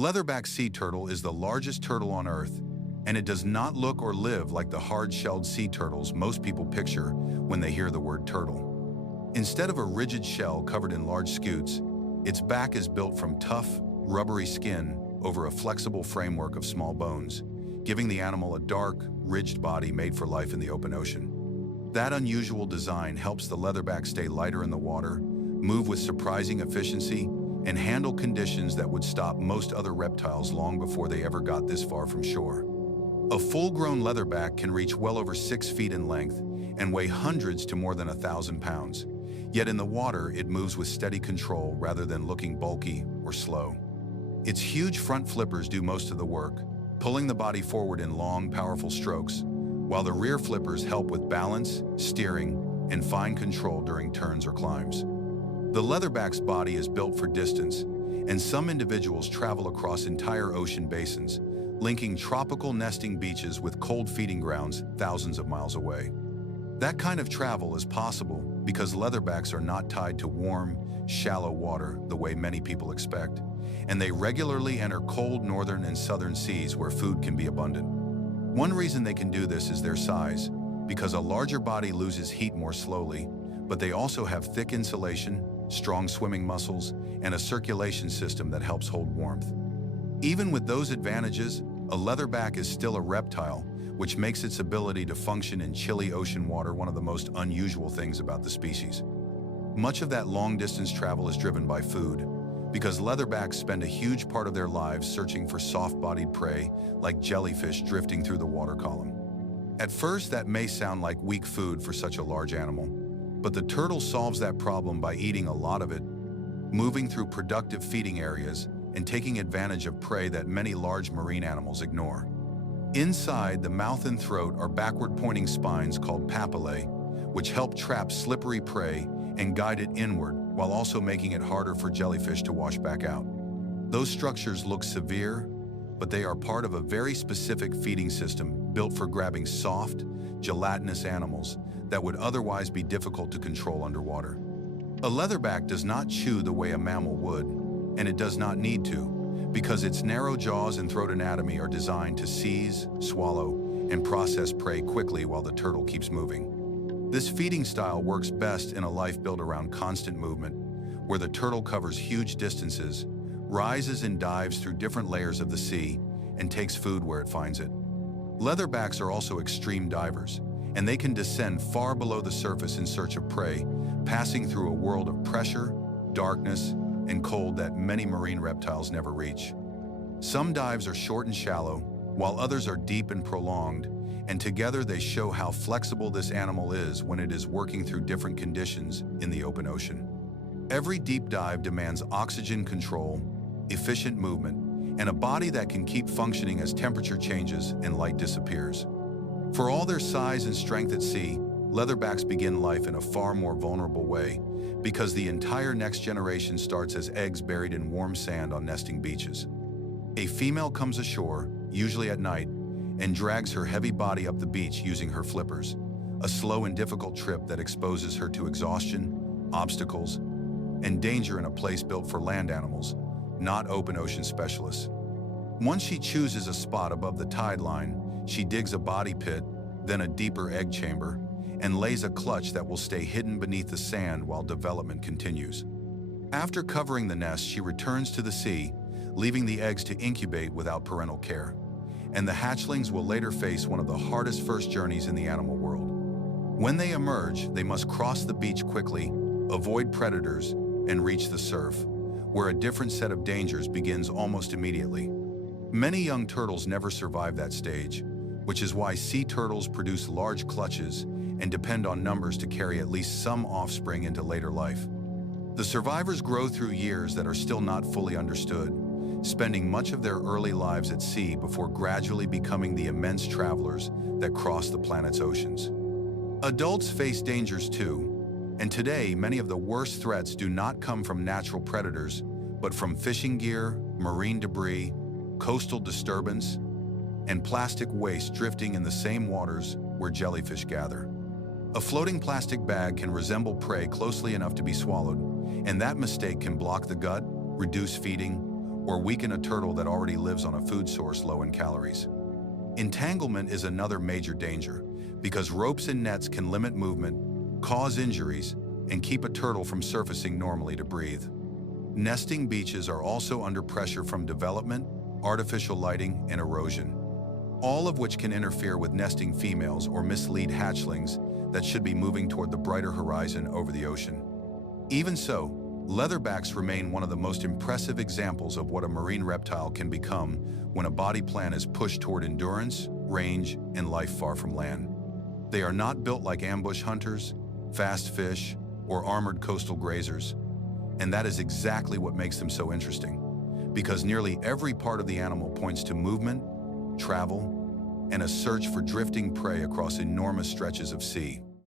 Leatherback sea turtle is the largest turtle on Earth, and it does not look or live like the hard-shelled sea turtles most people picture when they hear the word turtle. Instead of a rigid shell covered in large scutes, its back is built from tough, rubbery skin over a flexible framework of small bones, giving the animal a dark, ridged body made for life in the open ocean. That unusual design helps the leatherback stay lighter in the water, move with surprising efficiency, and handle conditions that would stop most other reptiles long before they ever got this far from shore. A full-grown leatherback can reach well over 6 feet in length and weigh hundreds to more than 1,000 pounds. Yet in the water, it moves with steady control rather than looking bulky or slow. Its huge front flippers do most of the work, pulling the body forward in long, powerful strokes, while the rear flippers help with balance, steering, and fine control during turns or climbs. The leatherback's body is built for distance, and some individuals travel across entire ocean basins, linking tropical nesting beaches with cold feeding grounds thousands of miles away. That kind of travel is possible because leatherbacks are not tied to warm, shallow water the way many people expect, and they regularly enter cold northern and southern seas where food can be abundant. One reason they can do this is their size, because a larger body loses heat more slowly, but they also have thick insulation, strong swimming muscles, and a circulation system that helps hold warmth. Even with those advantages, a leatherback is still a reptile, which makes its ability to function in chilly ocean water one of the most unusual things about the species. Much of that long-distance travel is driven by food, because leatherbacks spend a huge part of their lives searching for soft-bodied prey like jellyfish drifting through the water column. At first, that may sound like weak food for such a large animal, but the turtle solves that problem by eating a lot of it, moving through productive feeding areas, and taking advantage of prey that many large marine animals ignore. Inside the mouth and throat are backward-pointing spines called papillae, which help trap slippery prey and guide it inward, while also making it harder for jellyfish to wash back out. Those structures look severe, but they are part of a very specific feeding system built for grabbing soft, gelatinous animals that would otherwise be difficult to control underwater. A leatherback does not chew the way a mammal would, and it does not need to, because its narrow jaws and throat anatomy are designed to seize, swallow, and process prey quickly while the turtle keeps moving. This feeding style works best in a life built around constant movement, where the turtle covers huge distances, rises and dives through different layers of the sea, and takes food where it finds it. Leatherbacks are also extreme divers, and they can descend far below the surface in search of prey, passing through a world of pressure, darkness, and cold that many marine reptiles never reach. Some dives are short and shallow, while others are deep and prolonged, and together they show how flexible this animal is when it is working through different conditions in the open ocean. Every deep dive demands oxygen control, efficient movement, and a body that can keep functioning as temperature changes and light disappears. For all their size and strength at sea, leatherbacks begin life in a far more vulnerable way, because the entire next generation starts as eggs buried in warm sand on nesting beaches. A female comes ashore, usually at night, and drags her heavy body up the beach using her flippers, a slow and difficult trip that exposes her to exhaustion, obstacles, and danger in a place built for land animals, not open ocean specialists. Once she chooses a spot above the tide line, she digs a body pit, then a deeper egg chamber, and lays a clutch that will stay hidden beneath the sand while development continues. After covering the nest, she returns to the sea, leaving the eggs to incubate without parental care. And the hatchlings will later face one of the hardest first journeys in the animal world. When they emerge, they must cross the beach quickly, avoid predators, and reach the surf, where a different set of dangers begins almost immediately. Many young turtles never survive that stage, which is why sea turtles produce large clutches and depend on numbers to carry at least some offspring into later life. The survivors grow through years that are still not fully understood, spending much of their early lives at sea before gradually becoming the immense travelers that cross the planet's oceans. Adults face dangers too, and today many of the worst threats do not come from natural predators, but from fishing gear, marine debris, coastal disturbance, and plastic waste drifting in the same waters where jellyfish gather. A floating plastic bag can resemble prey closely enough to be swallowed, and that mistake can block the gut, reduce feeding, or weaken a turtle that already lives on a food source low in calories. Entanglement is another major danger because ropes and nets can limit movement, cause injuries, and keep a turtle from surfacing normally to breathe. Nesting beaches are also under pressure from development, artificial lighting, and erosion, all of which can interfere with nesting females or mislead hatchlings that should be moving toward the brighter horizon over the ocean. Even so, leatherbacks remain one of the most impressive examples of what a marine reptile can become when a body plan is pushed toward endurance, range, and life far from land. They are not built like ambush hunters, fast fish, or armored coastal grazers, and that is exactly what makes them so interesting, because nearly every part of the animal points to movement, travel, and a search for drifting prey across enormous stretches of sea.